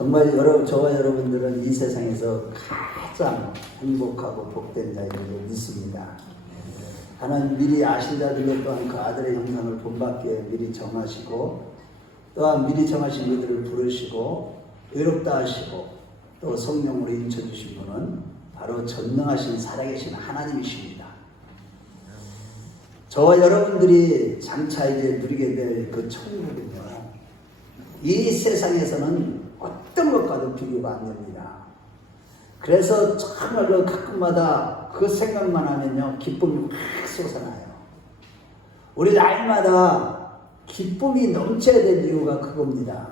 정말 저와 여러분들은 이 세상에서 가장 행복하고 복된 자인 줄 믿습니다. 하나님 미리 아신 자들로 또한 그 아들의 형상을 본받게 미리 정하시고, 또한 미리 정하신 그들을 부르시고 의롭다 하시고 또 성령으로 인쳐주신 분은 바로 전능하신 살아계신 하나님이십니다. 저와 여러분들이 장차 이제 누리게 될 그 천국은요, 이 세상에서는 어떤 것과도 비교가 안 됩니다. 그래서 정말로 가끔마다 그 생각만 하면요, 기쁨이 확 솟아나요. 우리 날마다 기쁨이 넘쳐야 될 이유가 그겁니다.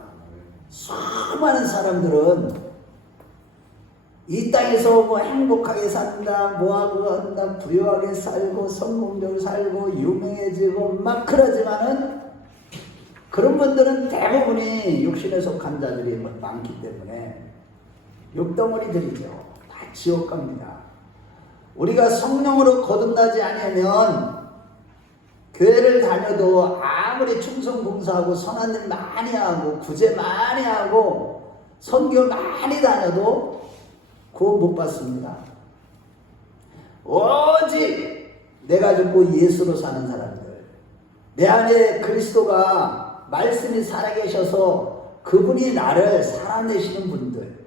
수많은 사람들은 이 땅에서 뭐 행복하게 산다, 뭐하고 한다, 부유하게 살고 성공적으로 살고 유명해지고 막 그러지만은, 그런 분들은 대부분이 육신에 속한 자들이 많기 때문에 육덩어리들이죠. 다 지옥 갑니다. 우리가 성령으로 거듭나지 않으면 교회를 다녀도 아무리 충성봉사하고 선한 일 많이 하고 구제 많이 하고 선교 많이 다녀도 구원 못 받습니다. 오직 내가 죽고 예수로 사는 사람들, 내 안에 그리스도가 말씀이 살아계셔서 그분이 나를 살아내시는 분들,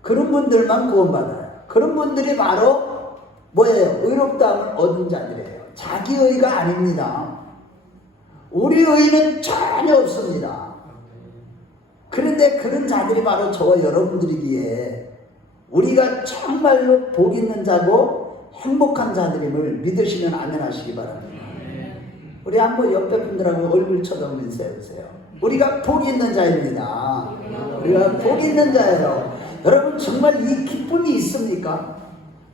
그런 분들만 구원받아요. 그런 분들이 바로 뭐예요? 의롭다함을 얻은 자들이에요. 자기 의가 아닙니다. 우리 의는 전혀 없습니다. 그런데 그런 자들이 바로 저와 여러분들이기에 우리가 정말로 복 있는 자고 행복한 자들임을 믿으시면 아멘 하시기 바랍니다. 우리 한번 옆에 분들하고 얼굴 쳐다보면서 해보세요. 우리가 복 있는 자입니다. 우리가 복 있는 자예요. 여러분, 정말 이 기쁨이 있습니까?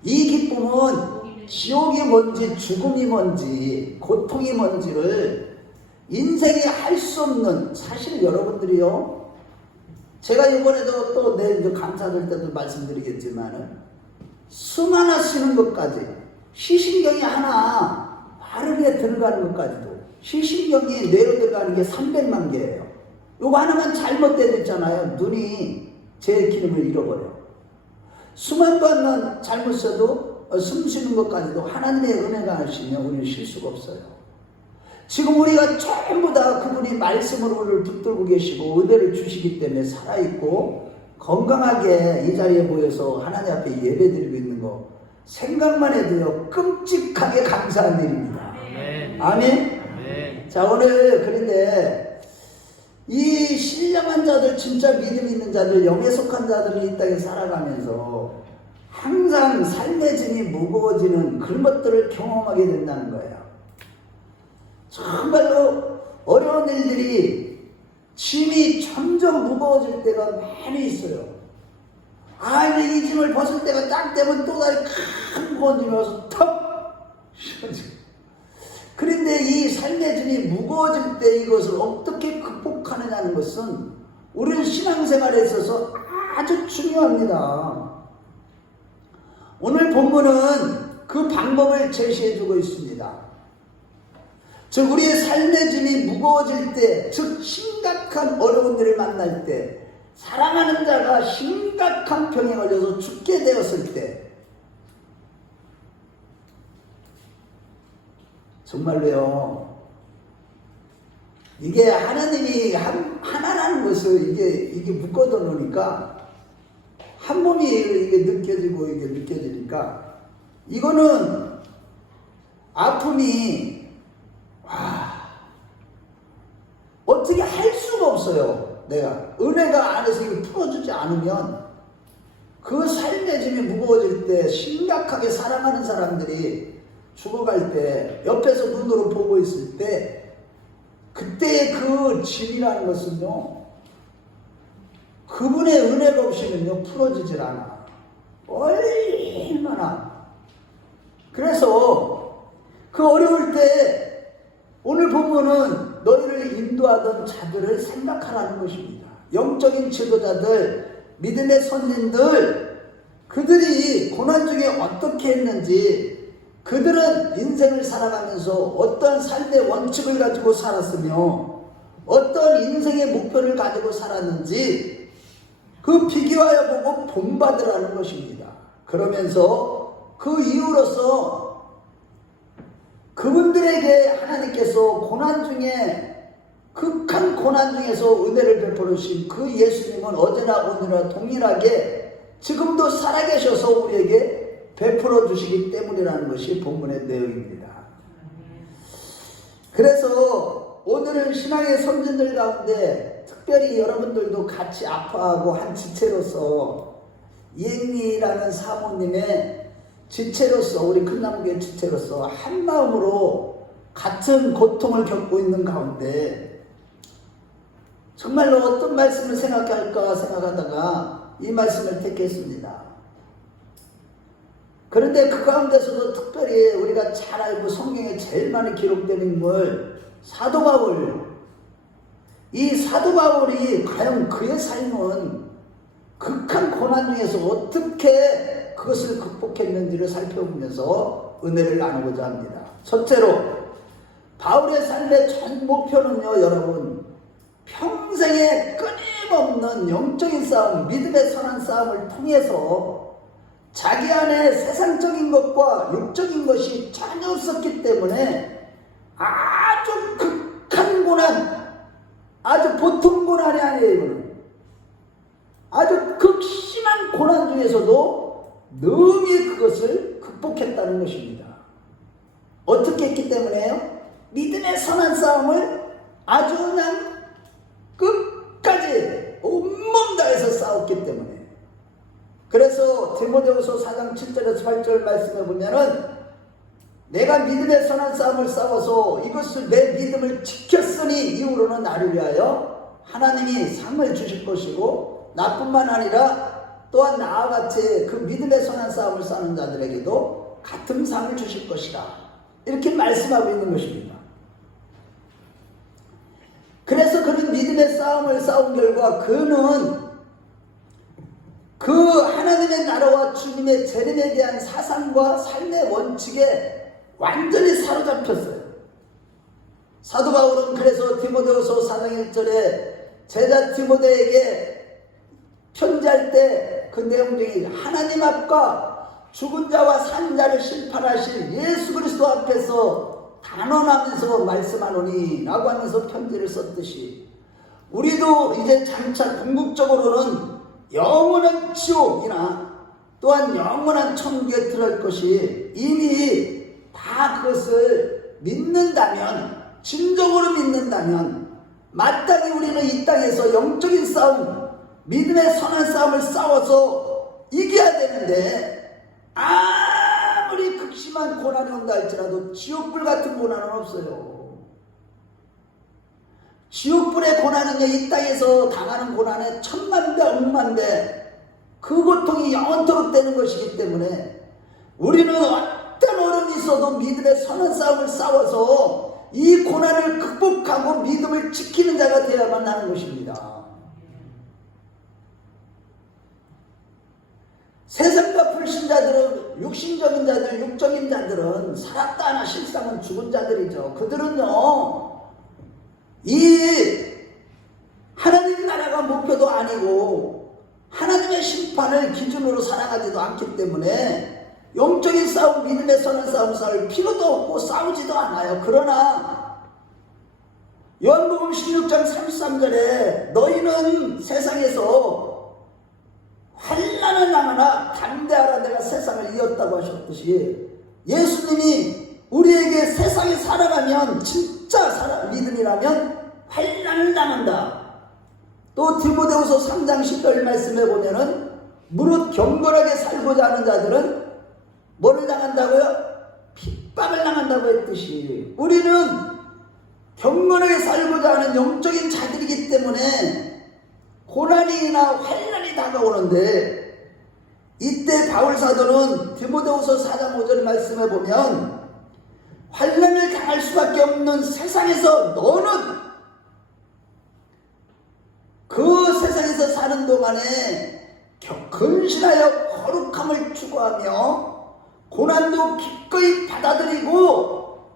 이 기쁨은 지옥이 뭔지 죽음이 뭔지 고통이 뭔지를 인생에 할 수 없는, 사실 여러분들이요, 제가 이번에도 또 내일 강사될 때도 말씀드리겠지만은, 숨 하나 쉬는 것까지, 시신경이 하나 바르게 들어가는 것까지도, 시신경이 뇌로 들어가는 게 300만 개예요. 요거 하나만 잘못되었잖아요. 눈이 제 기능을 잃어버려요. 숨 한 번만 잘못 쉬어도 숨 쉬는 것까지도 하나님의 은혜가 하시면 우리는 쉴 수가 없어요. 지금 우리가 전부 다 그분이 말씀으로 우리를 붙들고 계시고 은혜를 주시기 때문에 살아있고 건강하게 이 자리에 모여서 하나님 앞에 예배드리고 있는 거 생각만 해도요, 끔찍하게 감사한 일입니다. 아멘. 자, 오늘 그런데 이 신령한 자들, 진짜 믿음 있는 자들, 영에 속한 자들이 이 땅에 살아가면서 항상 삶의 짐이 무거워지는 그런 것들을 경험하게 된다는 거예요. 정말로 어려운 일들이 짐이 점점 무거워질 때가 많이 있어요. 이제 이 짐을 벗을 때가 딱 되면 또 다시 큰 무거운 짐이 와서 턱! 그런데 이 삶의 짐이 무거워질 때 이것을 어떻게 극복하느냐는 것은 우리는 신앙생활에 있어서 아주 중요합니다. 오늘 본문은 그 방법을 제시해주고 있습니다. 즉, 우리의 삶의 짐이 무거워질 때, 즉 심각한 어려운 일을 만날 때, 사랑하는 자가 심각한 병에 걸려서 죽게 되었을 때, 정말로요, 이게 하나님이 하나라는 것을 이게 묶어둬 놓으니까 한 몸이 이게 느껴지고 이게 느껴지니까 이거는 아픔이 어떻게 할 수가 없어요. 내가 은혜가 안에서 이거 풀어주지 않으면 그 삶의 짐이 무거워질 때, 심각하게 사랑하는 사람들이 죽어갈 때 옆에서 눈으로 보고 있을 때, 그때의 그 짐이라는 것은요, 그분의 은혜가 없이는요 풀어지질 않아. 얼마나. 그래서 그 어려울 때 오늘 본문은 너희를 인도하던 자들을 생각하라는 것입니다. 영적인 지도자들, 믿음의 선진들, 그들이 고난 중에 어떻게 했는지, 그들은 인생을 살아가면서 어떠한 삶의 원칙을 가지고 살았으며 어떤 인생의 목표를 가지고 살았는지 그 비교하여 보고 본받으라는 것입니다. 그러면서 그 이유로서 그분들에게 하나님께서 고난 중에 극한 고난 중에서 은혜를 베풀어 주신 그 예수님은 어제나 오늘이나 동일하게 지금도 살아계셔서 우리에게 베풀어 주시기 때문이라는 것이 본문의 내용입니다. 그래서 오늘은 신앙의 선진들 가운데 특별히 여러분들도 같이 아파하고 한 지체로서 이행리라는 사모님의 지체로서 우리 큰나무교회 지체로서 한 마음으로 같은 고통을 겪고 있는 가운데 정말로 어떤 말씀을 생각할까 생각하다가 이 말씀을 택했습니다. 그런데 그 가운데서도 특별히 우리가 잘 알고 성경에 제일 많이 기록된 인물 사도 바울. 이 사도 바울이 과연 그의 삶은 극한 고난 중에서 어떻게 그것을 극복했는지를 살펴보면서 은혜를 나누고자 합니다. 첫째로 바울의 삶의 전 목표는요, 여러분, 평생의 끊임없는 영적인 싸움, 믿음의 선한 싸움을 통해서 자기 안에 세상적인 것과 육적인 것이 전혀 없었기 때문에 아주 극한 고난, 아주 보통 고난이 아니에요. 이거는 아주 극심한 고난 중에서도 능히 그것을 극복했다는 것입니다. 어떻게 했기 때문에요? 믿음의 선한 싸움을 아주 그냥 끝까지 온몸 다해서 싸웠기 때문에. 그래서 디모데후서 4장 7절에서 8절 말씀해 보면은 내가 믿음의 선한 싸움을 싸워서 이것을 내 믿음을 지켰으니 이후로는 나를 위하여 하나님이 상을 주실 것이고 나뿐만 아니라 또한 나와 같이 그 믿음의 선한 싸움을 싸우는 자들에게도 같은 상을 주실 것이다. 이렇게 말씀하고 있는 것입니다. 그래서 그는 믿음의 싸움을 싸운 결과 그는 그 하나님의 나라와 주님의 재림에 대한 사상과 삶의 원칙에 완전히 사로잡혔어요. 사도 바울은 그래서 디모데후서 4장 1절에 제자 디모데에게 편지할 때 그 내용 중에 하나님 앞과 죽은 자와 산 자를 심판하실 예수 그리스도 앞에서 단언하면서 말씀하노니 라고 하면서 편지를 썼듯이 우리도 이제 장차 궁극적으로는 영원한 지옥이나 또한 영원한 천국에 들어갈 것이 이미 다 그것을 믿는다면, 진정으로 믿는다면 마땅히 우리는 이 땅에서 영적인 싸움, 믿음의 선한 싸움을 싸워서 이겨야 되는데 아무리 극심한 고난이 온다 할지라도 지옥불 같은 고난은 없어요. 지옥불의 고난은요, 이 땅에서 당하는 고난의 천만배 억만배 그 고통이 영원토록 되는 것이기 때문에 우리는 어떤 어려움이 있어도 믿음의 선한 싸움을 싸워서 이 고난을 극복하고 믿음을 지키는 자가 되어야만 하는 것입니다. 세상과 불신자들은, 육신적인 자들, 육적인 자들은 살았다 하나 실상은 죽은 자들이죠. 그들은요, 이 하나님 나라가 목표도 아니고 하나님의 심판을 기준으로 살아가지도 않기 때문에 영적인 싸움, 믿음의 선한 싸움 싸울 필요도 없고 싸우지도 않아요. 그러나 요한복음 16장 33절에 너희는 세상에서 환난을 당하나 담대하라 내가 세상을 이었다고 하셨듯이 예수님이 우리에게 세상에 살아가면 진짜 믿음이라면 환난을 당한다. 또 디모데후서 3장 10절 말씀해 보면은 무릇 경건하게 살고자 하는 자들은 뭐를 당한다고요? 핍박을 당한다고 했듯이 우리는 경건하게 살고자 하는 영적인 자들이기 때문에 고난이나 환난이 다가오는데 이때 바울 사도는 디모데후서 4장 5절 말씀해 보면 환난을 당할 수밖에 없는 세상에서 너는 그 세상에서 사는 동안에 근신하여 거룩함을 추구하며 고난도 기꺼이 받아들이고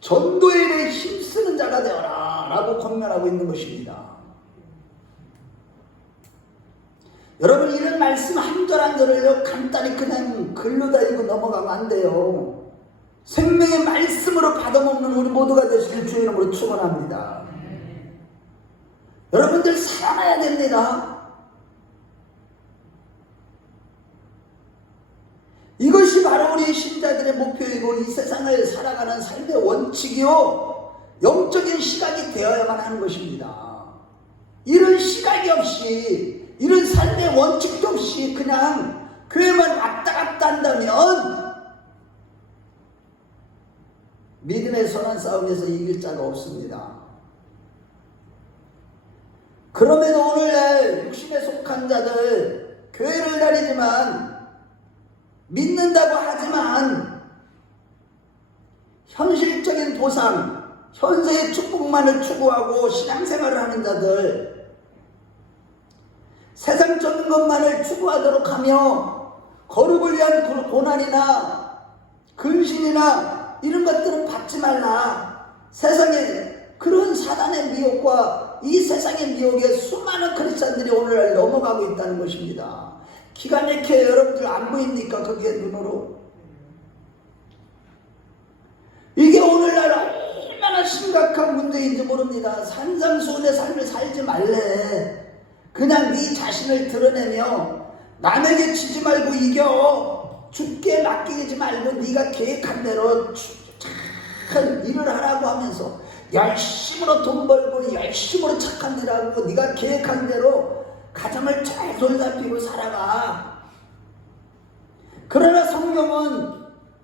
전도의 일에 힘쓰는 자가 되어라 라고 권면하고 있는 것입니다. 여러분, 이런 말씀 한 절 한 절을 간단히 그냥 글로 달리고 넘어가면 안 돼요. 생명의 말씀으로 받아먹는 우리 모두가 되시길 주의 이름으로 축원합니다. 여러분들 살아나야 됩니다. 이것이 바로 우리 신자들의 목표이고 이 세상을 살아가는 삶의 원칙이요 영적인 시각이 되어야만 하는 것입니다. 이런 시각이 없이, 이런 삶의 원칙도 없이 그냥 교회만 왔다 갔다 한다면 믿음의 선한 싸움에서 이길 자가 없습니다. 그럼에도 오늘날 육신에 속한 자들, 교회를 다니지만 믿는다고 하지만 현실적인 보상, 현세의 축복만을 추구하고 신앙생활을 하는 자들, 세상적인 것만을 추구하도록 하며 거룩을 위한 고난이나 근신이나 이런 것들은 받지 말라. 세상에 그런 사단의 미혹과 이 세상의 미혹에 수많은 크리스찬들이 오늘날 넘어가고 있다는 것입니다. 기가 막혀요. 여러분들 안 보입니까? 그게 눈으로. 이게 오늘날 얼마나 심각한 문제인지 모릅니다. 산상수훈의 삶을 살지 말래. 그냥 네 자신을 드러내며 남에게 지지 말고 이겨. 죽게 맡기지 말고 네가 계획한 대로 착한 일을 하라고 하면서 열심으로 돈 벌고 열심으로 착한 일 하고 네가 계획한 대로 가정을 잘 돌잡히고 살아가. 그러나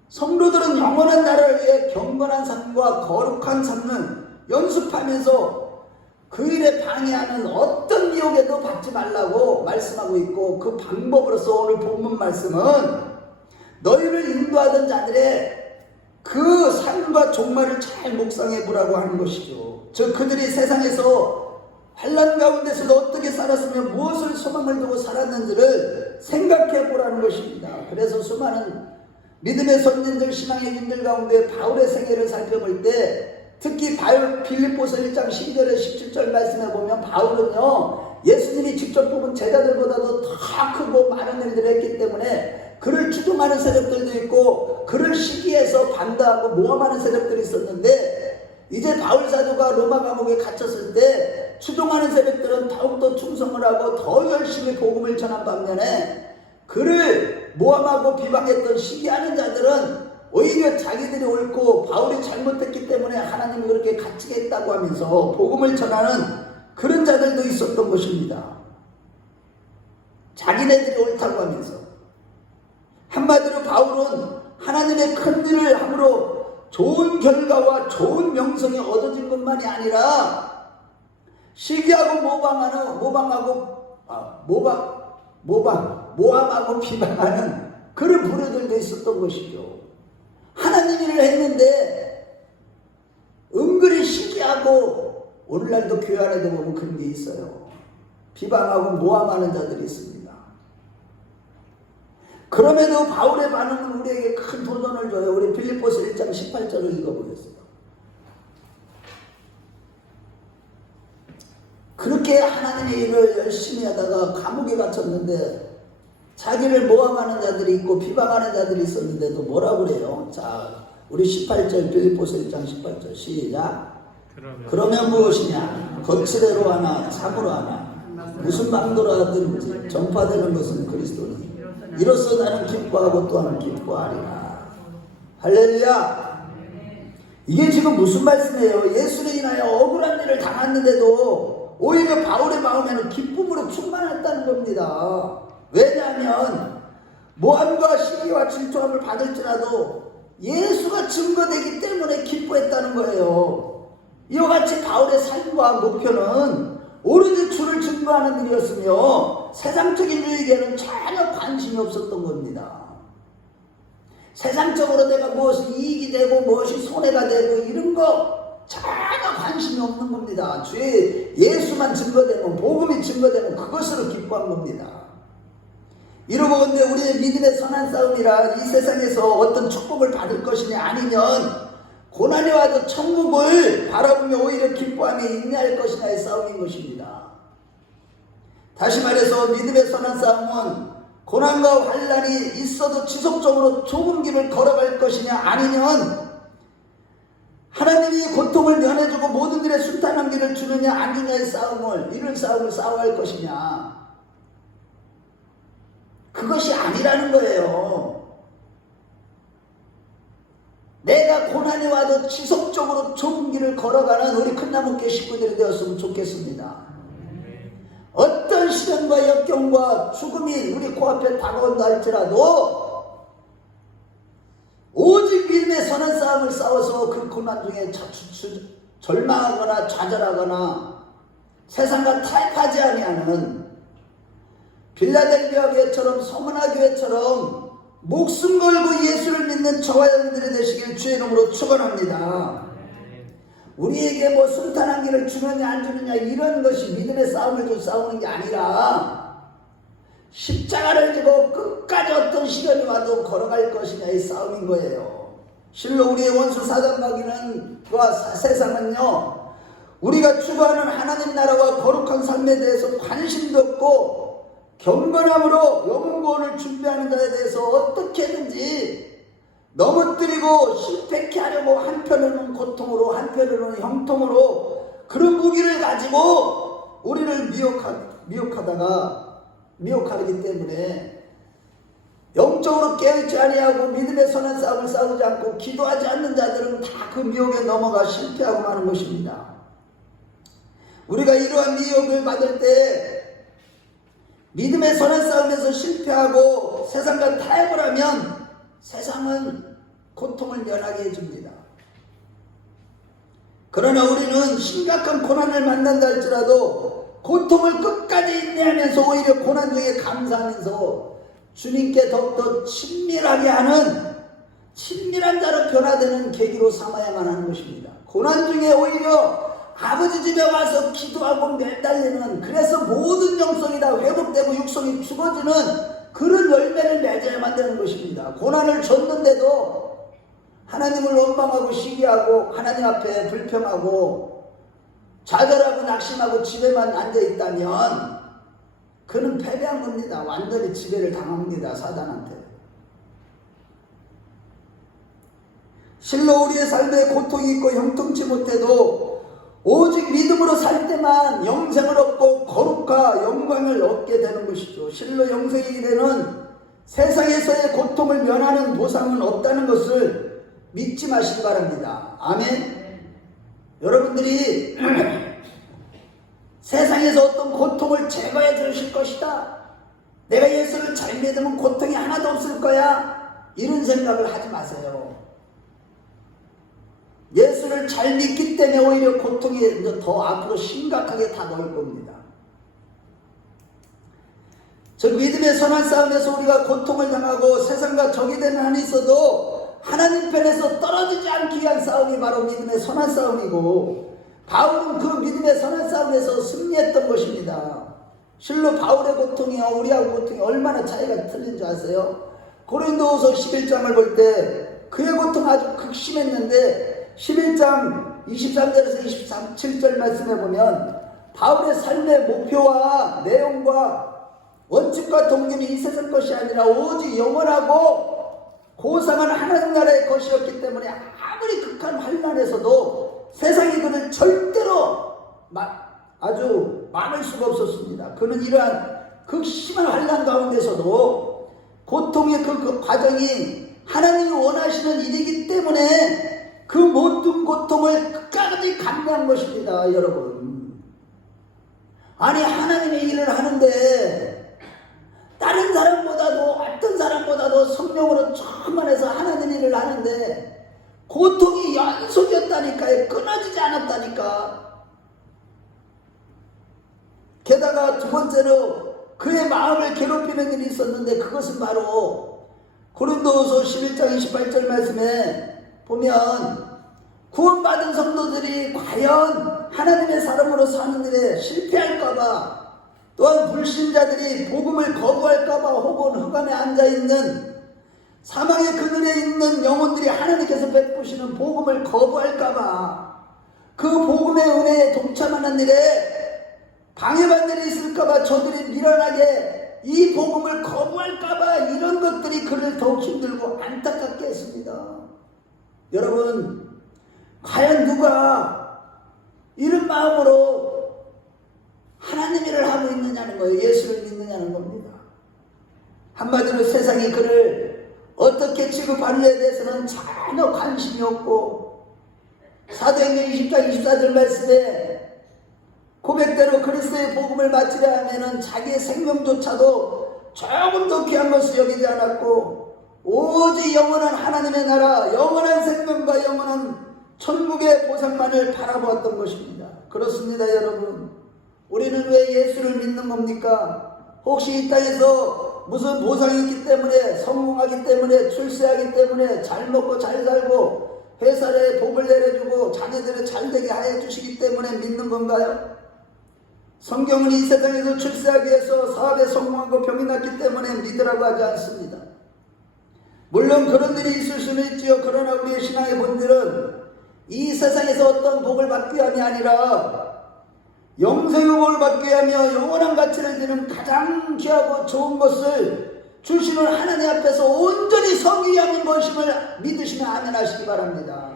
성도들은 영원한 나라를 위해 경건한 삶과 거룩한 삶을 연습하면서 그 일에 방해하는 어떤 미혹에도 받지 말라고 말씀하고 있고, 그 방법으로서 오늘 본문 말씀은 너희를 인도하던 자들의 그 삶과 종말을 잘 묵상해 보라고 하는 것이죠. 즉 그들이 세상에서 환난 가운데서도 어떻게 살았으며 무엇을 소망을 두고 살았는지를 생각해 보라는 것입니다. 그래서 수많은 믿음의 선진들, 신앙의 인들 가운데 바울의 생애를 살펴볼 때 특히 빌립보서 1장 12절에 17절 말씀에 보면 바울은요, 예수님이 직접 뽑은 제자들보다도 더 크고 많은 일들을 했기 때문에 그를 추종하는 세력들도 있고 그를 시기해서 반대하고 모함하는 세력들이 있었는데, 이제 바울 사도가 로마 감옥에 갇혔을 때 추종하는 세력들은 더욱더 충성을 하고 더 열심히 복음을 전한 반면에 그를 모함하고 비방했던 시기하는 자들은 오히려 자기들이 옳고 바울이 잘못했기 때문에 하나님이 그렇게 갇히게 했다고 하면서 복음을 전하는 그런 자들도 있었던 것입니다. 자기네들이 옳다고 하면서. 한마디로 바울은 하나님의 큰 일을 함으로 좋은 결과와 좋은 명성이 얻어진 것만이 아니라 시기하고 모함하고 비방하는 그런 부류들도 있었던 것이죠. 하나님 일을 했는데 은근히 시기하고, 오늘날도 교회 안에도 보면 그런 게 있어요. 비방하고 모함하는 자들이 있습니다. 그럼에도 바울의 반응은 우리에게 큰 도전을 줘요. 우리 빌립보서 1장 18절을 읽어보겠습니다. 그렇게 하나님의 일을 열심히 하다가 감옥에 갇혔는데 자기를 모함하는 자들이 있고 비방하는 자들이 있었는데도 뭐라고 그래요? 자, 우리 18절 빌립보서 1장 18절 시작. 그러면 무엇이냐? 거칠애로 하나 참으로 하나 무슨 방도로 하든지 전파되는 것은 그리스도니 이로써 나는 기뻐하고 또한 기뻐하리라. 할렐루야. 이게 지금 무슨 말씀이에요? 예수를 인하여 억울한 일을 당했는데도 오히려 바울의 마음에는 기쁨으로 충만했다는 겁니다. 왜냐하면 모함과 시기와 질투함을 받을지라도 예수가 증거되기 때문에 기뻐했다는 거예요. 이와 같이 바울의 삶과 목표는 오로지 주를 증거하는 일이었으며 세상적인 유익에는 전혀 관심이 없었던 겁니다. 세상적으로 내가 무엇이 이익이 되고 무엇이 손해가 되고 이런 거 전혀 관심이 없는 겁니다. 주의 예수만 증거되면, 복음이 증거되면 그것으로 기뻐한 겁니다. 이러고 근데 우리의 믿음의 선한 싸움이라 이 세상에서 어떤 축복을 받을 것이냐 아니면 고난이 와도 천국을 바라보며 오히려 기뻐하며 인내할 것이냐의 싸움인 것입니다. 다시 말해서 믿음의 선한 싸움은 고난과 환난이 있어도 지속적으로 좁은 길을 걸어갈 것이냐, 아니면 하나님이 고통을 면해주고 모든 일에 순탄한 길을 주느냐 안 주냐의 싸움을, 이런 싸움을 싸워야 할 것이냐, 그것이 아니라는 거예요. 내가 고난이 와도 지속적으로 좁은 길을 걸어가는 우리 큰나무교회 식구들이 되었으면 좋겠습니다. 어떤 시련과 역경과 죽음이 우리 코앞에 다가온다 할지라도 오직 믿음의 선한 싸움을 싸워서 그 고난 중에 절망하거나 좌절하거나 세상과 타협하지 아니하는 빌라델비아 교회처럼, 서문화 교회처럼 목숨 걸고 예수를 믿는 저와 여러분들이 되시길 주의 이름으로 축원합니다. 우리에게 뭐 순탄한 길을 주느냐 안 주느냐 이런 것이 믿음의 싸움을 좀 싸우는 게 아니라 십자가를 지고 끝까지 어떤 시련이 와도 걸어갈 것이냐의 싸움인 거예요. 실로 우리의 원수 사단 마귀는과 세상은요, 우리가 추구하는 하나님 나라와 거룩한 삶에 대해서 관심도 없고 경건함으로 영혼 구원을 준비하는 자에 대해서 어떻게든지 넘어뜨리고 실패케 하려고, 한편으로는 고통으로 한편으로는 형통으로 그런 무기를 가지고 우리를 미혹하기 때문에 영적으로 깨어있지 아니하고 믿음의 선한 싸움을 싸우지 않고 기도하지 않는 자들은 다 그 미혹에 넘어가 실패하고 마는 것입니다. 우리가 이러한 미혹을 받을 때 믿음의 선한 싸움에서 실패하고 세상과 타협을 하면 세상은 고통을 면하게 해줍니다. 그러나 우리는 심각한 고난을 만난다 할지라도 고통을 끝까지 인내하면서 오히려 고난 중에 감사하면서 주님께 더욱더 친밀하게 하는 친밀한 자로 변화되는 계기로 삼아야만 하는 것입니다. 고난 중에 오히려 아버지 집에 와서 기도하고 매달리는, 그래서 모든 영성이 다 회복되고 육성이 죽어지는 그런 열매를 맺어야만 되는 것입니다. 고난을 줬는데도 하나님을 원망하고 시기하고 하나님 앞에 불평하고 좌절하고 낙심하고 집에만 앉아있다면 그는 패배한 겁니다. 완전히 지배를 당합니다. 사단한테. 실로 우리의 삶에 고통이 있고 형통치 못해도 오직 믿음으로 살 때만 영생을 얻고 거룩과 영광을 얻게 되는 것이죠. 실로 영생이 되는 세상에서의 고통을 면하는 보상은 없다는 것을 믿지 마시기 바랍니다. 아멘. 여러분들이 세상에서 어떤 고통을 제거해 주실 것이다, 내가 예수를 잘 믿으면 고통이 하나도 없을 거야, 이런 생각을 하지 마세요. 예수를 잘 믿기 때문에 오히려 고통이 더 앞으로 심각하게 다가올 겁니다. 저 믿음의 선한 싸움에서 우리가 고통을 당하고 세상과 적이 되는 한이 있어도 하나님 편에서 떨어지지 않기 위한 싸움이 바로 믿음의 선한 싸움이고, 바울은 그 믿음의 선한 싸움에서 승리했던 것입니다. 실로 바울의 고통이요 우리하고 고통이 얼마나 차이가 틀린 줄 아세요? 고린도후서 11장을 볼 때 그의 고통 아주 극심했는데 11장 23절에서 27절 말씀해 보면 바울의 삶의 목표와 내용과 원칙과 동기는 이 세상 것이 아니라 오직 영원하고 고상한 하나님 나라의 것이었기 때문에 아무리 극한 환난에서도 세상이 그를 절대로 아주 막을 수가 없었습니다. 그는 이러한 극심한 환난 가운데서도 고통의 그 과정이 하나님이 원하시는 일이기 때문에 그 모든 고통을 끝까지 감내한 것입니다. 여러분, 아니 하나님의 일을 하는데 다른 사람보다도 어떤 사람보다도 성령으로 충만해서 하나님 일을 하는데 고통이 연속이었다니까요. 끊어지지 않았다니까. 게다가 두 번째로 그의 마음을 괴롭히는 일이 있었는데 그것은 바로 고린도후서 11장 28절 말씀에 보면 구원받은 성도들이 과연 하나님의 사람으로 사는 일에 실패할까봐, 또한 불신자들이 복음을 거부할까봐, 혹은 흑암에 앉아있는 사망의 그늘에 있는 영혼들이 하나님께서 베푸시는 복음을 거부할까봐 그 복음의 은혜에 동참하는 일에 방해받는 일이 있을까봐 저들이 미련하게 이 복음을 거부할까봐 이런 것들이 그를 더욱 힘들고 안타깝게 했습니다. 여러분, 과연 누가 이런 마음으로 하나님 일을 하고 있느냐는 거예요. 예수를 믿느냐는 겁니다. 한마디로 세상이 그를 어떻게 취급하느냐에 대해서는 전혀 관심이 없고, 사도행전 20장 24절 말씀에 고백대로 그리스도의 복음을 맡으려 하면은 자기의 생명조차도 조금 더 귀한 것을 여기지 않았고, 오직 영원한 하나님의 나라, 영원한 생명과 영원한 천국의 보상만을 바라보았던 것입니다. 그렇습니다, 여러분. 우리는 왜 예수를 믿는 겁니까? 혹시 이 땅에서 무슨 보상이 있기 때문에, 성공하기 때문에, 출세하기 때문에, 잘 먹고 잘 살고 회사에 복을 내려주고 자녀들을 잘되게 하여 주시기 때문에 믿는 건가요? 성경은 이 세상에서 출세하기 위해서 사업에 성공하고 병이 났기 때문에 믿으라고 하지 않습니다. 물론 그런 일이 있을 수는 있지요. 그러나 우리의 신앙의 본질은 이 세상에서 어떤 복을 받기 위함이 아니라 영생의 복을 받기 위하며 영원한 가치를 지는 가장 귀하고 좋은 것을 주시는 하나님 앞에서 온전히 서기 위함인 것임을 믿으시면 아멘 하시기 바랍니다.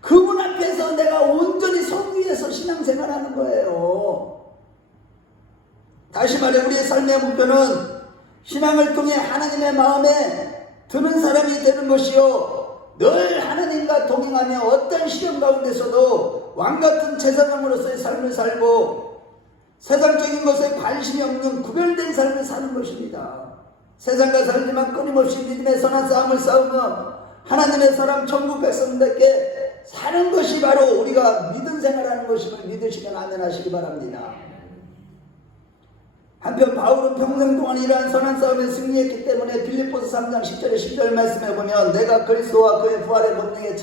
그분 앞에서 내가 온전히 서기 위해서 신앙생활하는 거예요. 다시 말해 우리의 삶의 목표는 신앙을 통해 하나님의 마음에 드는 사람이 되는 것이요, 늘 하나님과 동행하며 어떤 시련 가운데서도 왕같은 제사장으로서의 삶을 살고 세상적인 것에 관심이 없는 구별된 삶을 사는 것입니다. 세상과 살지만 끊임없이 믿음의 선한 싸움을 싸우며 하나님의 사람 천국 백성들께 사는 것이 바로 우리가 믿음 생활하는 것임을 믿으시면 아멘 하시기 바랍니다. 한편 바울은 평생 동안 이러한 선한 싸움에 승리했기 때문에 빌립보서 3장 10절에 10절 말씀에 보면 내가 그리스도와 그의 부활의 권능에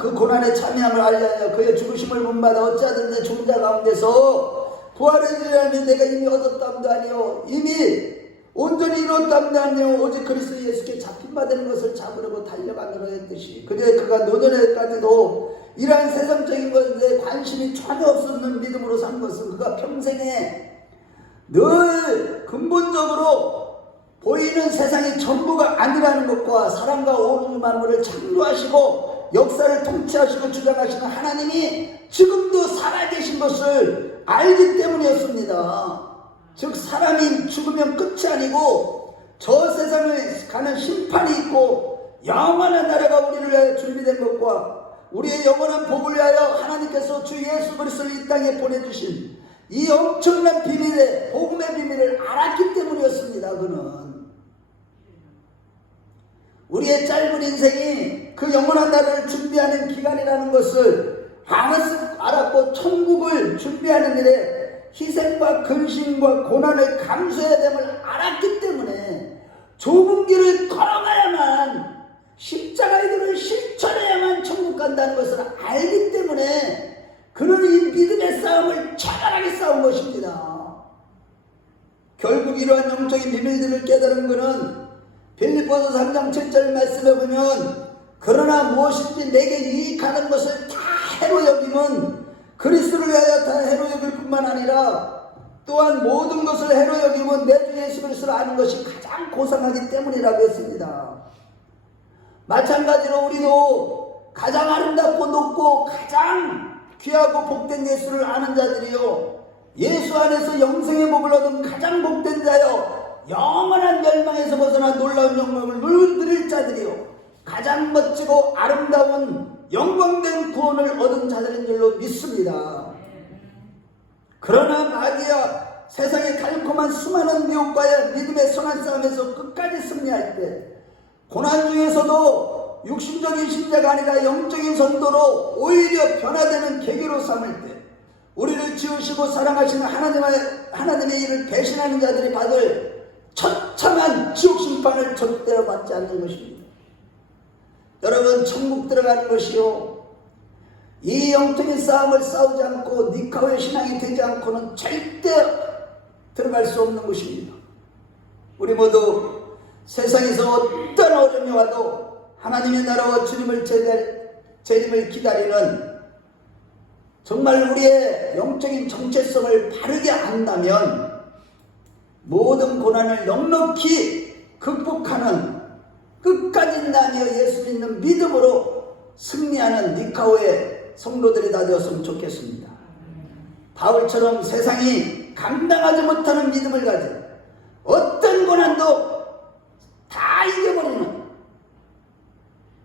그 고난에 참여함을 알려하여 그의 죽으심을 본받아 어찌하든지 죽은 자 가운데서 부활을 이루려면 내가 이미 얻었다함도 아니요 이미 온전히 이뤘다함도 아니요 오직 그리스도 예수께 잡힌 바 되는 것을 잡으려고 달려가느라 했듯이, 그래 그가 노년에까지도 이러한 세상적인 것에 관심이 전혀 없었는 믿음으로 산 것은 그가 평생에 늘 근본적으로 보이는 세상이 전부가 아니라는 것과 사람과 온 만물을 창조하시고 역사를 통치하시고 주장하시는 하나님이 지금도 살아계신 것을 알기 때문이었습니다. 즉 사람이 죽으면 끝이 아니고 저 세상에 가는 심판이 있고 영원한 나라가 우리를 위하여 준비된 것과 우리의 영원한 복을 위하여 하나님께서 주 예수 그리스도를 이 땅에 보내주신 이 엄청난 비밀의 복음의 비밀을 알았기 때문이었습니다. 그는 우리의 짧은 인생이 그 영원한 나라를 준비하는 기간이라는 것을 알았고 천국을 준비하는 일에 희생과 근심과 고난을 감수해야 됨을 알았기 때문에 좁은 길을 걸어가야만, 십자가의 길을 실천해야만 천국 간다는 것을 알기 때문에 그는 이 믿음의 싸움을 처절하게 싸운 것입니다. 결국 이러한 영적인 비밀들을 깨달은 그는 빌립보서 3장 7절 말씀에 보면 그러나 무엇인지 내게 이익하는 것을 다 해로 여김은 그리스도를 위하여 다 해로 여길 뿐만 아니라 또한 모든 것을 해로 여김은 내 주 예수 그리스도를 아는 것이 가장 고상하기 때문이라고 했습니다. 마찬가지로 우리도 가장 아름답고 높고 가장 귀하고 복된 예수를 아는 자들이요, 예수 안에서 영생의 복을 얻은 가장 복된 자요, 영원한 멸망에서 벗어난 놀라운 영광을 누릴 자들이요, 가장 멋지고 아름다운 영광된 구원을 얻은 자들인 줄로 믿습니다. 그러나 마귀야 세상의 달콤한 수많은 미혹과의 믿음의 선한 싸움에서 끝까지 승리할 때 고난 중에서도 육신적인 신자가 아니라 영적인 선도로 오히려 변화되는 계기로 삼을 때 우리를 지으시고 사랑하시는 하나님의 일을 배신하는 자들이 받을 처참한 지옥 심판을 절대로 받지 않는 것입니다. 여러분, 천국 들어가는 것이요, 이 영적인 싸움을 싸우지 않고 니카오의 신앙이 되지 않고는 절대 들어갈 수 없는 것입니다. 우리 모두 세상에서 어떤 어려움이 와도 하나님의 나라와 주님을 재림을 기다리는 정말 우리의 영적인 정체성을 바르게 안다면 모든 고난을 넉넉히 극복하는, 끝까지 나뉘어 예수 믿는 믿음으로 승리하는 니카오의 성도들이 다 되었으면 좋겠습니다. 바울처럼 세상이 감당하지 못하는 믿음을 가진, 어떤 고난도 다 이겨버리는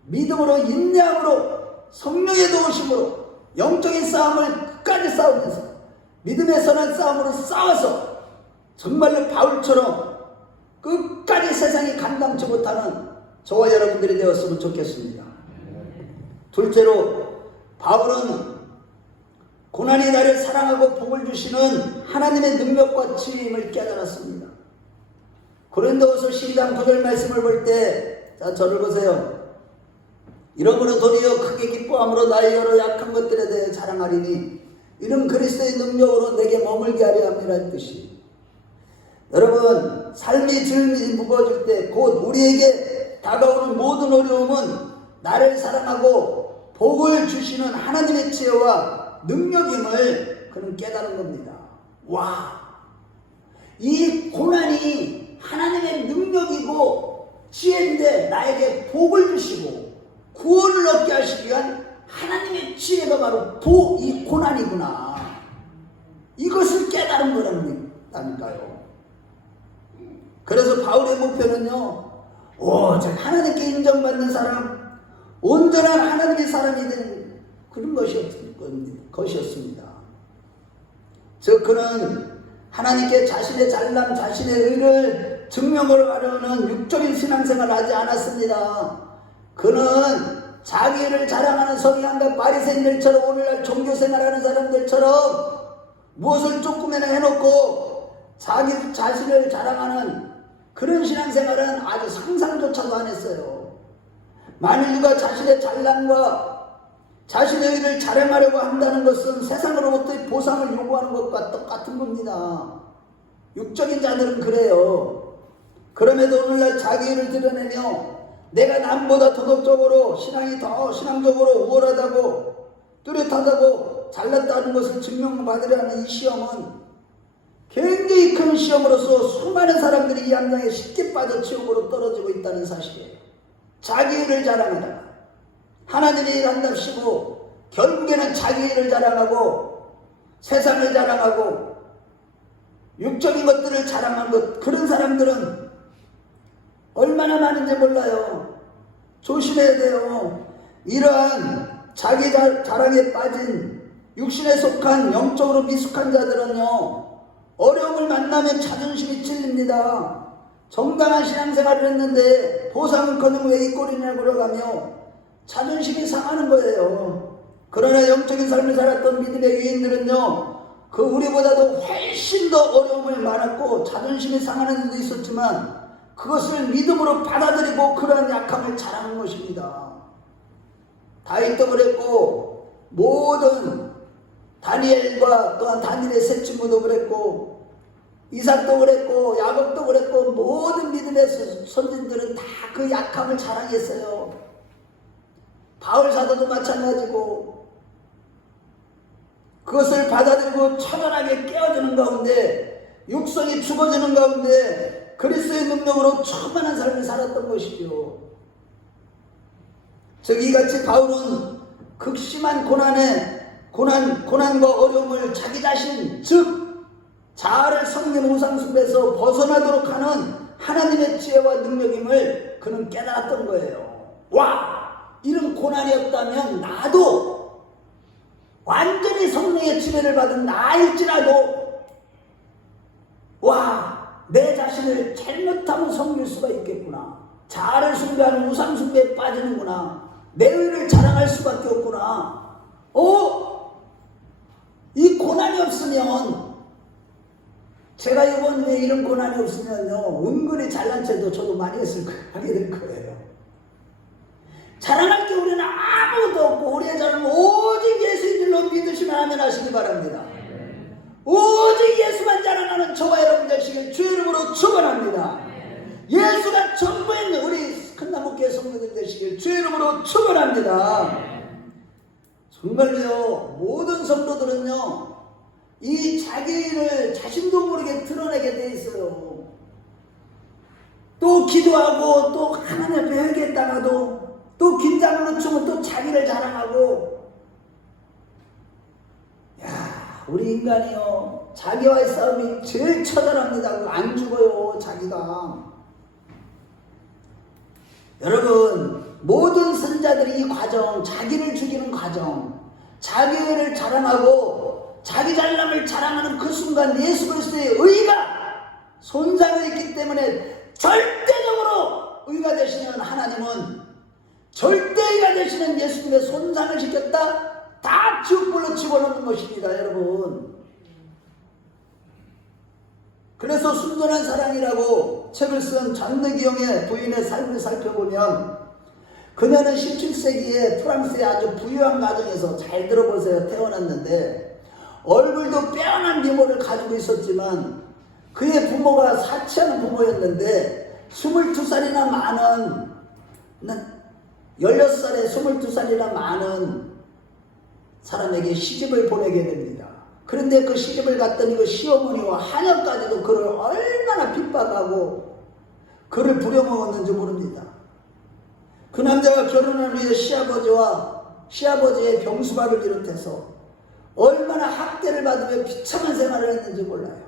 믿음으로, 인내함으로, 성령의 도우심으로 영적인 싸움을 끝까지 싸우면서 믿음의 선한 싸움으로 싸워서 정말로 바울처럼 끝까지 세상이 감당치 못하는 저와 여러분들이 되었으면 좋겠습니다. 둘째로, 바울은 고난이 나를 사랑하고 복을 주시는 하나님의 능력과 지혜임을 깨달았습니다. 고린도후서 12장 9절 말씀을 볼 때, 자, 저를 보세요. 이러므로 도리어 크게 기뻐함으로 나의 여러 약한 것들에 대해 자랑하리니 이는 그리스도의 능력으로 내게 머물게 하려 함이라는 뜻이. 여러분, 삶이 질이 무거워질 때 곧 우리에게 다가오는 모든 어려움은 나를 사랑하고 복을 주시는 하나님의 지혜와 능력임을 그는 깨달은 겁니다. 와, 이 고난이 하나님의 능력이고 지혜인데 나에게 복을 주시고 구원을 얻게 하시기 위한 하나님의 지혜가 바로 이 고난이구나. 이것을 깨달은 거라니까요. 그래서 바울의 목표는요, 오직 하나님께 인정받는 사람, 온전한 하나님의 사람이 되는 그런 것이었습니다. 즉 그는 하나님께 자신의 잘남, 자신의 의를 증명하려는 육적인 신앙생활을 하지 않았습니다. 그는 자기를 자랑하는 서기관과 바리새인들처럼 오늘날 종교생활하는 사람들처럼 무엇을 조금이나 해놓고 자기 자신을 자랑하는 그런 신앙생활은 아주 상상조차도 안 했어요. 만일 누가 자신의 잘남과 자신의 의를 자랑하려고 한다는 것은 세상으로부터의 보상을 요구하는 것과 똑같은 겁니다. 육적인 자들은 그래요. 그럼에도 오늘날 자기 의를 드러내며 내가 남보다 도덕적으로 신앙이 더 신앙적으로 우월하다고 뚜렷하다고 잘났다는 것을 증명받으려 하는 이 시험은 굉장히 큰 시험으로서 수많은 사람들이 이 함정에 쉽게 빠져 지옥으로 떨어지고 있다는 사실이에요. 자기 의를 자랑하다가 하나님의 일 한답시고 결국에는 자기 일을 자랑하고 세상을 자랑하고 육적인 것들을 자랑하는 것, 그런 사람들은 얼마나 많은지 몰라요. 조심해야 돼요. 이러한 자기 자랑에 빠진 육신에 속한 영적으로 미숙한 자들은요, 어려움을 만나면 자존심이 찔립니다. 정당한 신앙생활을 했는데 보상은커녕 왜 이 꼴이냐 그러가며 자존심이 상하는 거예요. 그러나 영적인 삶을 살았던 믿음의 유인들은요, 그 우리보다도 훨씬 더 어려움을 많았고 자존심이 상하는 일도 있었지만 그것을 믿음으로 받아들이고 그러한 약함을 자랑한 것입니다. 다윗도 그랬고 모든 다니엘과 또한 다니엘의 세 친구도 그랬고 이삭도 그랬고 야곱도 그랬고 모든 믿음의 선진들은 다 그 약함을 자랑했어요. 바울 사도도 마찬가지고 그것을 받아들이고 처절하게 깨어지는 가운데 육성이 죽어지는 가운데 그리스도의 능력으로 충만한 삶을 살았던 것이죠. 즉 이같이 바울은 극심한 고난과 어려움을 자기 자신 즉 자아를 섬기는 우상숭배에서 벗어나도록 하는 하나님의 지혜와 능력임을 그는 깨달았던 거예요. 와, 이런 고난이 없다면 나도 완전히 성령의 지배를 받은 나일지라도 와, 내 자신을 잘못하면 섬길 수가 있겠구나. 자아를 숭배하는 우상숭배에 빠지는구나. 내 의를 자랑할 수밖에 없구나. 이 고난이 없으면 제가 이번 왜 이런 고난이 없으면요 은근히 잘난 체도 저도 많이 하게 될 거예요. 자랑할 게 우리는 아무것도 없고 우리의 자랑은 오직 예수님으로 믿으시면 아멘 하시기 바랍니다. 오직 예수만 자랑하는 저와 여러분 되시길 주의 이름으로 축원합니다. 예수가 전부인 우리 큰나무교회 성도들 되시길 주의 이름으로 축원합니다. 정말로요, 모든 성도들은요, 이 자기를 자신도 모르게 드러내게 돼 있어요. 또 기도하고 또 하나님 앞에 회개했다가도 또 긴장을 늦추면 또 자기를 자랑하고. 야, 우리 인간이요, 자기와의 싸움이 제일 처절합니다. 안 죽어요, 자기가. 여러분, 모든 선자들이 이 과정, 자기를 죽이는 과정, 자기를 자랑하고 자기 잘남을 자랑하는 그 순간 예수 그리스도의 의가 손상을 입기 때문에 절대적으로 의가 되시는 하나님은, 절대의가 되시는 예수님의 손상을 시켰다 다 지옥불로 집어넣는 것입니다, 여러분. 그래서 순전한 사랑이라고 책을 쓴 잔느기용의 부인의 삶을 살펴보면, 그녀는 17세기에 프랑스의 아주 부유한 가정에서, 잘 들어보세요, 태어났는데 얼굴도 빼어난 미모를 가지고 있었지만 그의 부모가 사치하는 부모였는데 22살이나 많은, 16살에 22살이나 많은 사람에게 시집을 보내게 됩니다. 그런데 그 시집을 갔더니 그 시어머니와 하녀까지도 그를 얼마나 핍박하고 그를 부려먹었는지 모릅니다. 그 남자가 결혼을 위해 시아버지의 병수박을 비롯해서 얼마나 학대를 받으며 비참한 생활을 했는지 몰라요.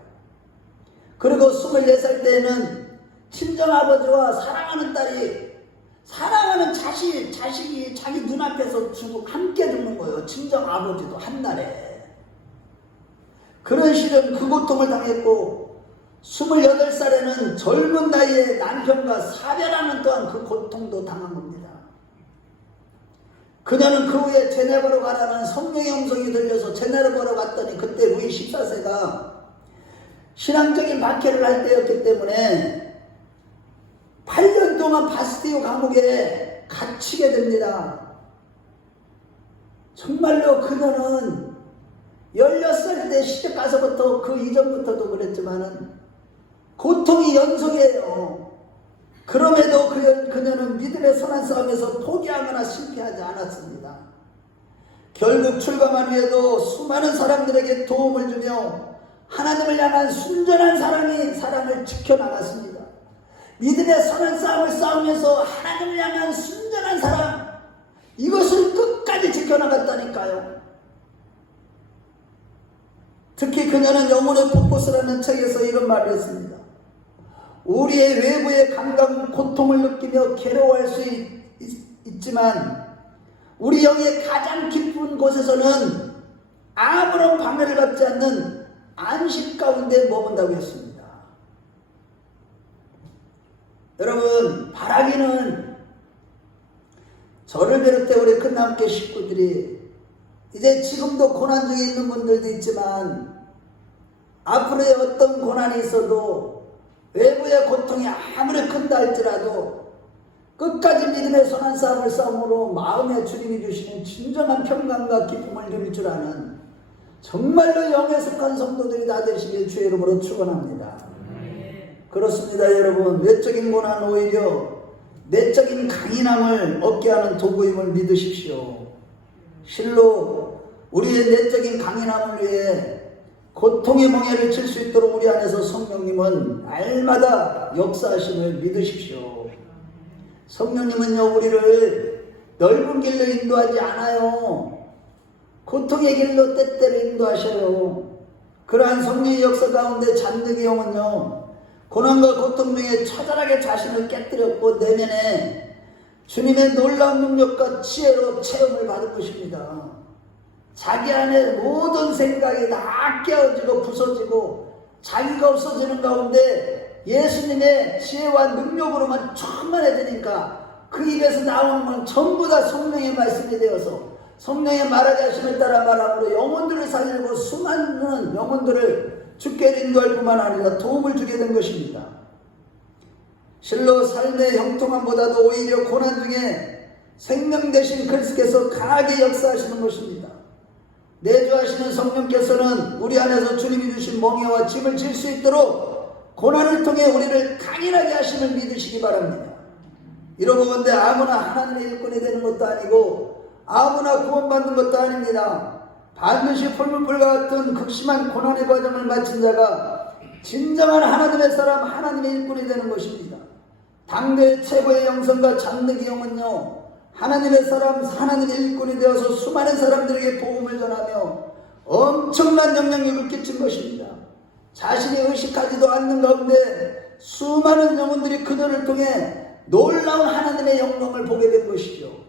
그리고 24살 때에는 친정아버지와 사랑하는 딸이, 사랑하는 자식이 자기 눈앞에서 함께 죽는 거예요. 친정아버지도 한날에. 그런 시련, 그 고통을 당했고 28살에는 젊은 나이에 남편과 사별하는 또한 그 고통도 당한 겁니다. 그녀는 그 후에 제네바로 가라는 성령의 음성이 들려서 제네바로 갔더니 그때 루이 14세가 신앙적인 박해를 할 때였기 때문에 8년 동안 바스티유 감옥에 갇히게 됩니다. 정말로 그녀는 16살 때 시집 가서부터, 그 이전부터도 그랬지만은 고통이 연속이에요. 그럼에도 그녀는 믿음의 선한 싸움에서 포기하거나 실패하지 않았습니다. 결국 출감한 후에도 수많은 사람들에게 도움을 주며 하나님을 향한 순전한 사랑을 지켜나갔습니다. 믿음의 선한 싸움을 싸우면서 하나님을 향한 순전한 사랑, 이것을 끝까지 지켜나갔다니까요. 특히 그녀는 영혼의 폭포스라는 책에서 이런 말을 했습니다. 우리의 외부의 감각, 고통을 느끼며 괴로워할 수 있지만 우리 영의 가장 깊은 곳에서는 아무런 방해를 받지 않는 안식 가운데 머문다고 했습니다. 여러분, 바라기는 저를 비롯해 우리 큰남교회 식구들이 이제 지금도 고난 중에 있는 분들도 있지만 앞으로의 어떤 고난이 있어도 외부의 고통이 아무리 큰다 할지라도 끝까지 믿음의 선한 싸움을 싸움으로 마음에 주님이 주시는 진정한 평강과 기쁨을 누릴 줄 아는 정말로 영에 속한 성도들이 다 되시길 주의 이름으로 축원합니다. 그렇습니다, 여러분. 외적인 고난은 오히려 내적인 강인함을 얻게 하는 도구임을 믿으십시오. 실로 우리의 내적인 강인함을 위해 고통의 멍에를 칠 수 있도록 우리 안에서 성령님은 날마다 역사하심을 믿으십시오. 성령님은요, 우리를 넓은 길로 인도하지 않아요. 고통의 길로 때때로 인도하셔요. 그러한 성령의 역사 가운데 잔느기용은요, 고난과 고통 중에 처절하게 자신을 깨뜨렸고 내면에 주님의 놀라운 능력과 지혜로 체험을 받을 것입니다. 자기 안에 모든 생각이 다 깨어지고 부서지고 자기가 없어지는 가운데 예수님의 지혜와 능력으로만 충만해지니까 그 입에서 나오는 건 전부 다 성령의 말씀이 되어서 성령의 말하게 하심을 따라 말함으로 영혼들을 살리고 수많은 영혼들을 주께 인도할 뿐만 아니라 도움을 주게 된 것입니다. 실로 삶의 형통함보다도 오히려 고난 중에 생명 되신 그리스도께서 강하게 역사하시는 것입니다. 내주하시는 성령께서는 우리 안에서 주님이 주신 멍에와 짐을 질 수 있도록 고난을 통해 우리를 강인하게 하심을 믿으시기 바랍니다. 이러고건대 아무나 하나님의 일꾼이 되는 것도 아니고 아무나 구원받는 것도 아닙니다. 반드시 풀무불과 같은 극심한 고난의 과정을 마친 자가 진정한 하나님의 사람, 하나님의 일꾼이 되는 것입니다. 당대 최고의 영성과 장르기 영은요, 하나님의 사람, 하나님의 일꾼이 되어서 수많은 사람들에게 복음을 전하며 엄청난 영향력을 끼친 것입니다. 자신이 의식하지도 않는 가운데 수많은 영혼들이 그녀를 통해 놀라운 하나님의 영광을 보게 된 것이죠.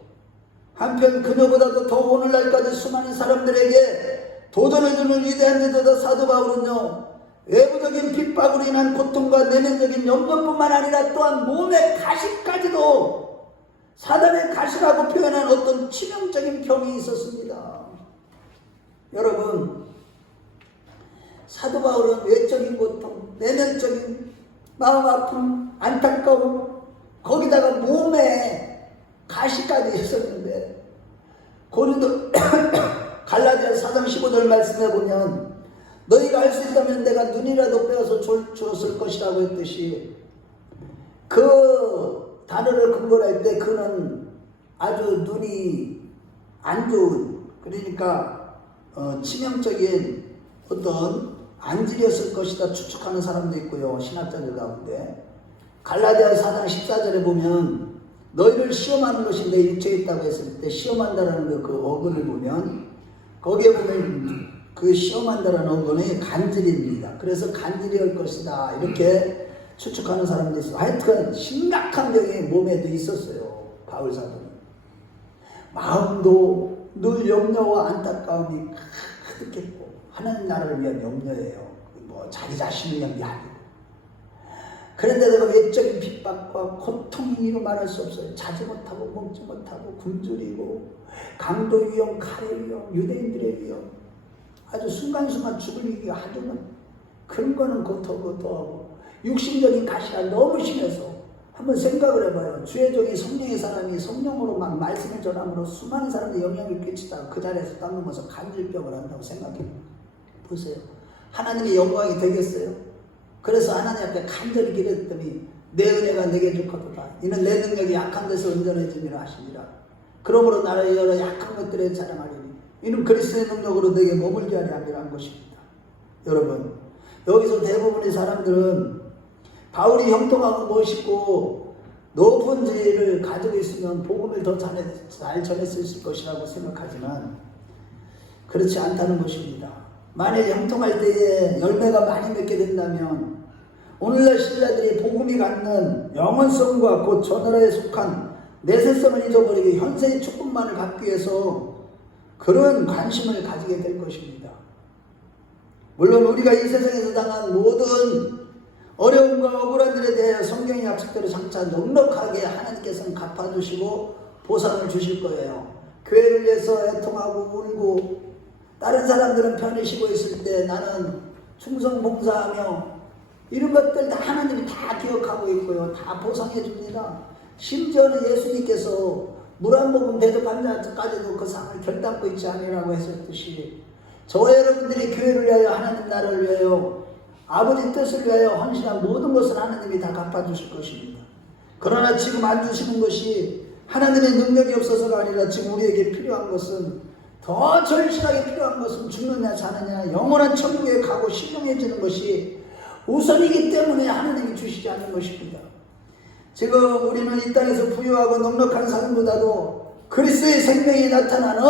한편 그녀보다도 더 오늘날까지 수많은 사람들에게 도전을 주는 위대한 리더다 사도 바울은요, 외부적인 핍박으로 인한 고통과 내면적인 연관뿐만 아니라 또한 몸의 가시까지도 사단의 가시라고 표현한 어떤 치명적인 병이 있었습니다. 여러분, 사도 바울은 외적인 고통, 내면적인 마음 아픔, 안타까움, 거기다가 몸에 가시까지 있었는데, 고린도 갈라디아 4장 15절 말씀해 보면 너희가 할 수 있다면 내가 눈이라도 빼어서 주었을 것이라고 했듯이, 그 단어를 근거로 할 때 그는 아주 눈이 안 좋은, 그러니까 치명적인 어떤 안질이었을 것이다 추측하는 사람도 있고요, 신학자들 가운데. 갈라디아 4장 14절에 보면 너희를 시험하는 것이 내 육체에 있다고 했을 때 시험한다라는 그 어근을 보면, 거기에 보면 그 시험한다라는 어근이 간질입니다. 그래서 간질이 올 것이다 이렇게 추측하는 사람도 있어요. 하여튼 심각한 병이 몸에도 있었어요. 바울 사도는. 마음도 늘 염려와 안타까움이 가득했고, 하나님 나라를 위한 염려예요. 뭐 자기 자신을 위한 게 아니고. 그런데 내가 외적인 핍박과 고통이 이루 말할 수 없어요. 자지 못하고 먹지 못하고 굶주리고 강도 위험, 칼의 위험, 유대인들의 위험, 아주 순간순간 죽을 위기가 하지만 그런 거는 고토고토하고 육신적인 가시가 너무 심해서 한번 생각을 해봐요. 주의 종이 성령의 사람이 성령으로 막 말씀을 전함으로 수많은 사람들이 영향을 끼치다가 그 자리에서 딱 넘어서 간질병을 한다고 생각해 보세요. 하나님의 영광이 되겠어요? 그래서 하나님 앞에 간절히 기도했더니 내 은혜가 내게 좋거든요. 이는 내 능력이 약한 데서 온전해짐이라 하시니라. 그러므로 나를 여러 약한 것들에 자랑하리니 이는 그리스도의 능력으로 내게 머물게 하려 함이라는 것입니다. 여러분, 여기서 대부분의 사람들은 바울이 형통하고 멋있고 높은 지위를 가지고 있으면 복음을 더 잘 전했을 것이라고 생각하지만 그렇지 않다는 것입니다. 만약에 형통할 때에 열매가 많이 맺게 된다면 오늘날 신자들이 복음이 갖는 영원성과 곧 저 나라에 속한 내세성을 잊어버리고 현세의 축복만을 갖기 위해서 그런 관심을 가지게 될 것입니다. 물론 우리가 이 세상에서 당한 모든 어려움과 억울한 일에 대해 성경의 약속대로 장차 넉넉하게 하나님께서는 갚아주시고 보상을 주실 거예요. 교회를 위해서 애통하고 울고 다른 사람들은 편히 쉬고 있을 때 나는 충성 봉사하며 이런 것들 다 하나님이 다 기억하고 있고요. 다 보상해 줍니다. 심지어는 예수님께서 물 한 모금 대접한 자까지도 그 상을 결단코 있지 않으라고 했었듯이 저와 여러분들이 교회를 위하여 하나님 나라를 위하여 아버지 뜻을 위하여 헌신한 모든 것을 하나님이 다 갚아주실 것입니다. 그러나 지금 안 주시는 것이 하나님의 능력이 없어서가 아니라 지금 우리에게 필요한 것은 더 절실하게 필요한 것은 죽느냐 사느냐 영원한 천국에 가고 신령해지는 것이 우선이기 때문에 하나님이 주시지 않는 것입니다. 지금 우리는 이 땅에서 부유하고 넉넉한 삶보다도 그리스도의 생명이 나타나는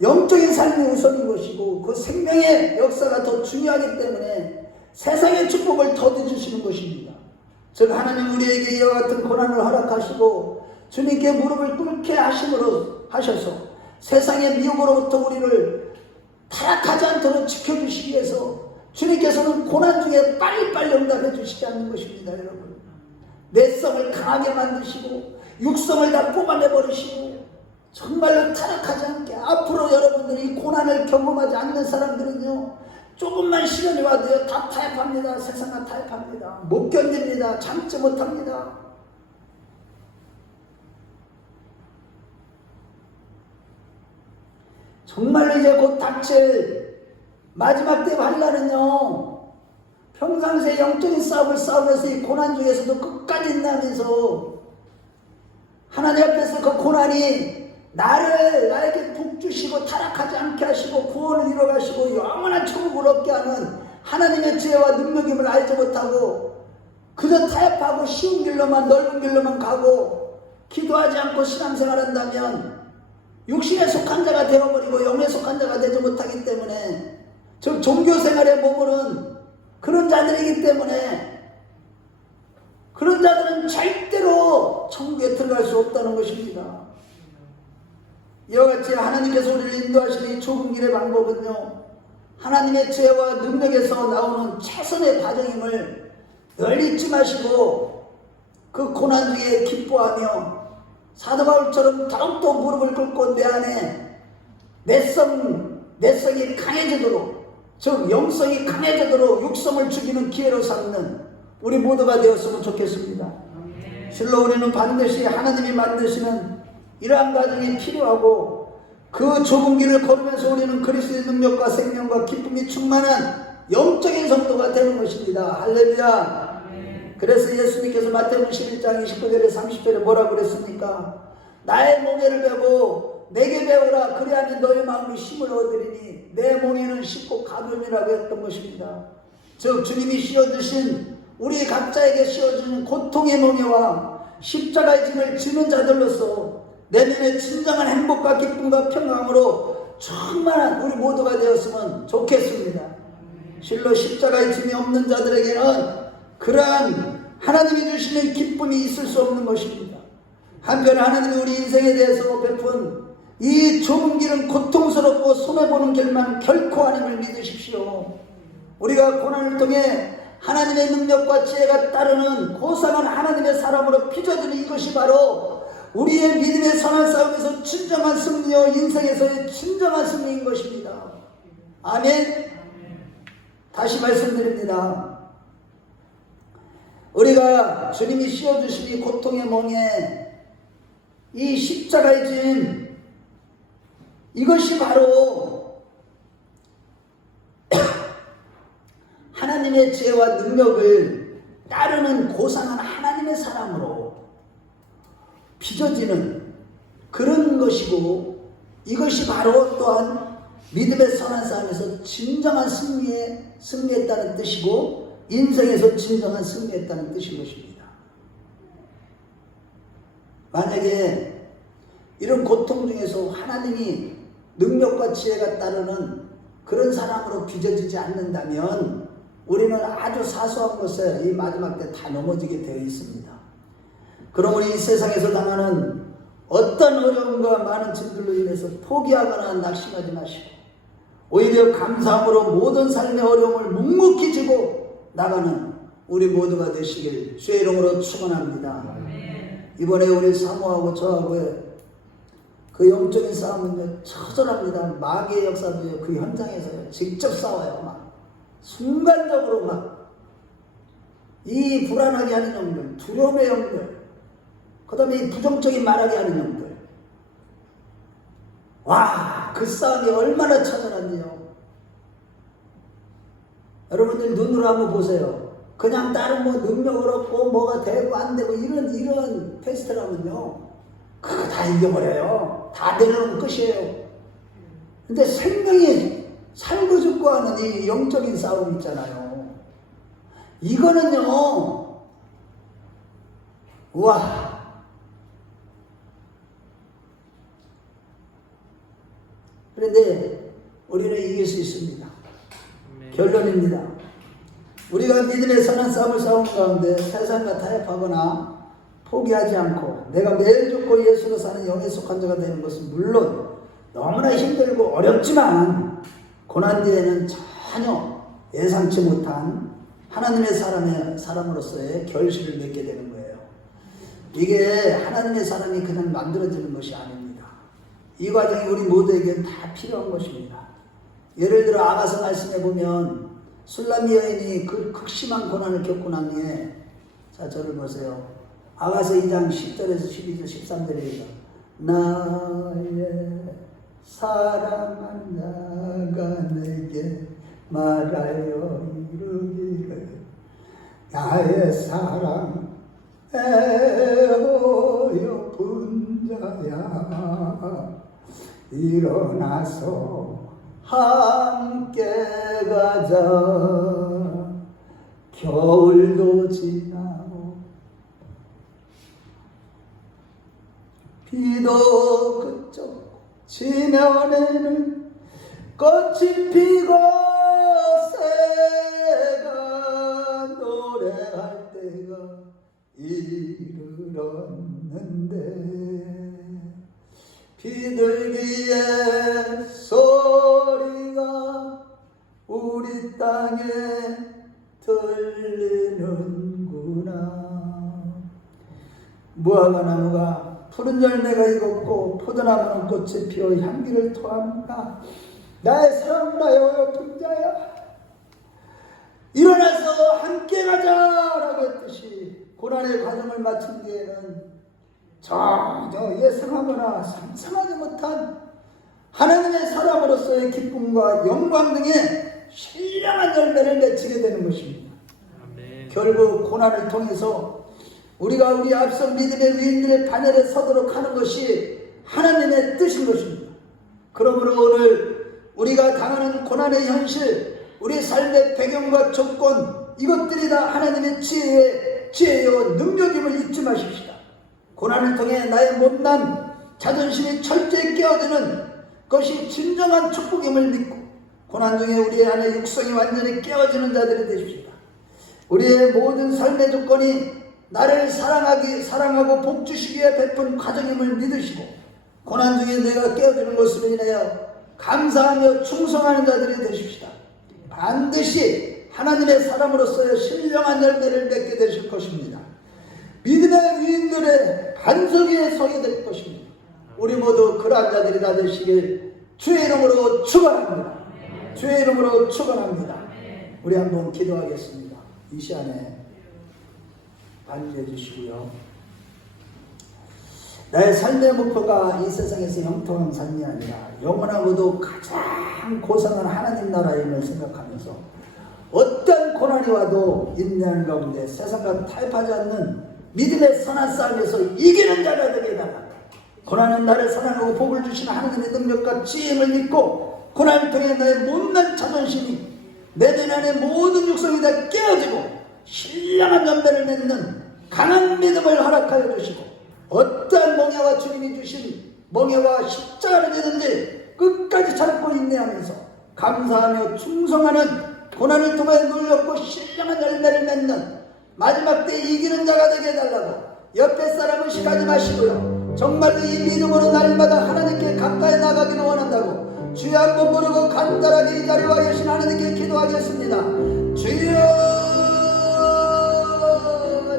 영적인 삶이 우선인 것이고 그 생명의 역사가 더 중요하기 때문에 세상의 축복을 더해주시는 것입니다. 즉 하나님 우리에게 이와 같은 고난을 허락하시고 주님께 무릎을 꿇게 하셔서 세상의 미혹으로부터 우리를 타락하지 않도록 지켜주시기 위해서 주님께서는 고난 중에 빨리빨리 응답해 주시지 않는 것입니다. 여러분, 내성을 강하게 만드시고 육성을 다 뽑아내버리시고 정말로 타락하지 않게 앞으로 여러분들이 고난을 경험하지 않는 사람들은요 조금만 시련이 와도요 다 타협합니다. 세상 다 타협합니다. 못 견딥니다. 참지 못합니다. 정말로 이제 곧 닥칠 마지막 때 환난은요 평상시에 영적인 싸움을 싸우면서 이 고난 중에서도 끝까지 인내하면서 하나님 앞에서 그 고난이 나에게 복 주시고 타락하지 않게 하시고 구원을 이뤄가시고 영원한 천국을 얻게 하는 하나님의 지혜와 능력임을 알지 못하고 그저 타협하고 쉬운 길로만 넓은 길로만 가고 기도하지 않고 신앙생활한다면 육신에 속한 자가 되어버리고 영에 속한 자가 되지 못하기 때문에 즉 종교생활에 머무른 그런 자들이기 때문에 그런 자들은 절대로 천국에 들어갈 수 없다는 것입니다. 이와 같이 하나님께서 우리를 인도하시는 이 좁은 길의 방법은요, 하나님의 지혜와 능력에서 나오는 최선의 과정임을 늘 잊지 마시고 그 고난 중에 기뻐하며 사도 바울처럼 더욱더 무릎을 꿇고 내 안에 내성이 강해지도록, 즉 영성이 강해지도록 육성을 죽이는 기회로 삼는 우리 모두가 되었으면 좋겠습니다. 실로 우리는 반드시 하나님이 만드시는 이러한 과정이 필요하고 그 좁은 길을 걸으면서 우리는 그리스도의 능력과 생명과 기쁨이 충만한 영적인 성도가 되는 것입니다. 할렐루야. 그래서 예수님께서 마태복음 11장 29절에 30절에 뭐라고 그랬습니까? 나의 멍에를 베고 내게 배우라. 그리하면 너의 마음이 힘을 얻으리니 내 멍에는 쉽고 가벼움이라고 했던 것입니다. 즉 주님이 씌워주신 우리 각자에게 씌워주는 고통의 멍에와 십자가의 짐을 지는 자들로서 내면의 진정한 행복과 기쁨과 평강으로 충만한 우리 모두가 되었으면 좋겠습니다. 실로 십자가의 짐이 없는 자들에게는 그러한 하나님이 주시는 기쁨이 있을 수 없는 것입니다. 한편 하나님이 우리 인생에 대해서 베푼 이 좁은 길은 고통스럽고 손해보는 길만 결코 아님을 믿으십시오. 우리가 고난을 통해 하나님의 능력과 지혜가 따르는 고상한 하나님의 사람으로 빚어지는 이것이 바로 우리의 믿음의 선한 싸움에서 진정한 승리요 인생에서의 진정한 승리인 것입니다. 아멘. 다시 말씀드립니다. 우리가 주님이 씌워주신 이 고통의 멍에 이 십자가의 짐, 이것이 바로 하나님의 지혜와 능력을 따르는 고상한 하나님의 사람으로 빚어지는 그런 것이고, 이것이 바로 또한 믿음의 선한 싸움에서 진정한 승리했다는 뜻이고 인생에서 진정한 승리했다는 뜻인 것입니다. 만약에 이런 고통 중에서 하나님이 능력과 지혜가 따르는 그런 사람으로 빚어지지 않는다면 우리는 아주 사소한 것에 이 마지막 때 다 넘어지게 되어 있습니다. 그럼 우리 이 세상에서 당하는 어떤 어려움과 많은 짐들로 인해서 포기하거나 낙심하지 마시고 오히려 감사함으로 모든 삶의 어려움을 묵묵히 지고 나가는 우리 모두가 되시길 주의 이름으로 축원합니다. 이번에 우리 사모하고 저하고의 그 영적인 싸움은 처절합니다. 마귀의 역사도 그 현장에서요 직접 싸워요. 막 순간적으로 막 이 불안하게 하는 영들, 두려움의 영들, 그 다음에 이 부정적인 말하게 하는 영들, 와, 그 싸움이 얼마나 처절한데요. 여러분들 눈으로 한번 보세요. 그냥 다른 뭐 능력을 얻고 뭐가 되고 안 되고 이런 테스트라면요 그거 다 이겨버려요. 다 내려놓으면 끝이에요. 근데 생명이 살고 죽고 하는 이 영적인 싸움 있잖아요. 이거는요, 우와, 그런데 우리는 이길 수 있습니다. 결론입니다. 우리가 믿음의 선한 싸움을 싸우는 가운데 세상과 타협하거나 포기하지 않고 내가 매일 죽고 예수로 사는 영에 속한 자가 되는 것은 물론 너무나 힘들고 어렵지만 고난 뒤에는 전혀 예상치 못한 하나님의 사람으로서의 결실을 맺게 되는 거예요. 이게 하나님의 사람이 그냥 만들어지는 것이 아닙니다. 이 과정이 우리 모두에게는 다 필요한 것입니다. 예를 들어 아가서 말씀해 보면 술람미 여인이 그 극심한 고난을 겪고 난 후에, 자 저를 보세요. 아가서 2장 10절에서 12절 13절에 나의 사랑한 자가 내게 말하여 이르기를 나의 사랑 애호여 분주하게 자야 일어나서 함께 가자. 겨울도 지나고 비도 그쳐 지면에는 꽃이 피고 새가 노래할 때가 이르렀는데 비둘기의 소리가 우리 땅에 들리는구나. 무화과 나무가 푸른 열매가 익었고 포도나무는 꽃이 피어 향기를 토합니다. 나의 사랑나여 분자야 일어나서 함께 가자라고 했듯이 고난의 과정을 마친 뒤에는 전혀 예상하거나 상상하지 못한 하나님의 사람으로서의 기쁨과 영광 등의 신령한 열매를 맺히게 되는 것입니다. 아멘. 결국 고난을 통해서 우리가 우리 앞선 믿음의 위인들의 반열에 서도록 하는 것이 하나님의 뜻인 것입니다. 그러므로 오늘 우리가 당하는 고난의 현실, 우리 삶의 배경과 조건, 이것들이 다 하나님의 지혜요 능력임을 잊지 마십시다. 고난을 통해 나의 못난 자존심이 철저히 깨어드는 것이 진정한 축복임을 믿고 고난 중에 우리 안에 육성이 완전히 깨어지는 자들이 되십시다. 우리의 모든 삶의 조건이 나를 사랑하고 복주시기에 베푼 과정임을 믿으시고 고난 중에 내가 깨어지는 것으로 인하여 감사하며 충성하는 자들이 되십시다. 반드시 하나님의 사람으로서의 신령한 열매를 맺게 되실 것입니다. 믿음의 위인들의 반석 위에 서게 될 것입니다. 우리 모두 그러한 자들이 다 되시길 주의 이름으로 축원합니다. 주의 이름으로 축원합니다. 우리 한번 기도하겠습니다. 이 시간에 반주해 주시고요. 나의 삶의 목표가 이 세상에서 형통한 삶이 아니라 영원하고도 가장 고상한 하나님 나라임을 생각하면서 어떤 고난이 와도 인내하는 가운데 세상과 타협하지 않는 믿음의 선한 싸움에서 이기는 자가 되게 해달라. 고난은 나를 사랑하고 복을 주시는 하나님의 능력과 지혜를 믿고 고난을 통해 나의 못난 자존심이 내 안의 모든 육성이 다 깨어지고 신령한 열매를 맺는 강한 믿음을 허락하여 주시고 어떠한 멍에와 주님이 주신 멍에와 십자가를 지든지 끝까지 참고 인내하면서 감사하며 충성하는 고난을 통해 놀랍고 신령한 열매를 맺는 마지막 때 이기는 자가 되게 해달라고 옆에 사람을 시가지 마시고요. 정말로 이 믿음으로 날마다 하나님께 가까이 나가기를 원한다고 주여 한번 부르고 간절하게 이 자리에 와 계신 하나님께 기도하겠습니다. 주여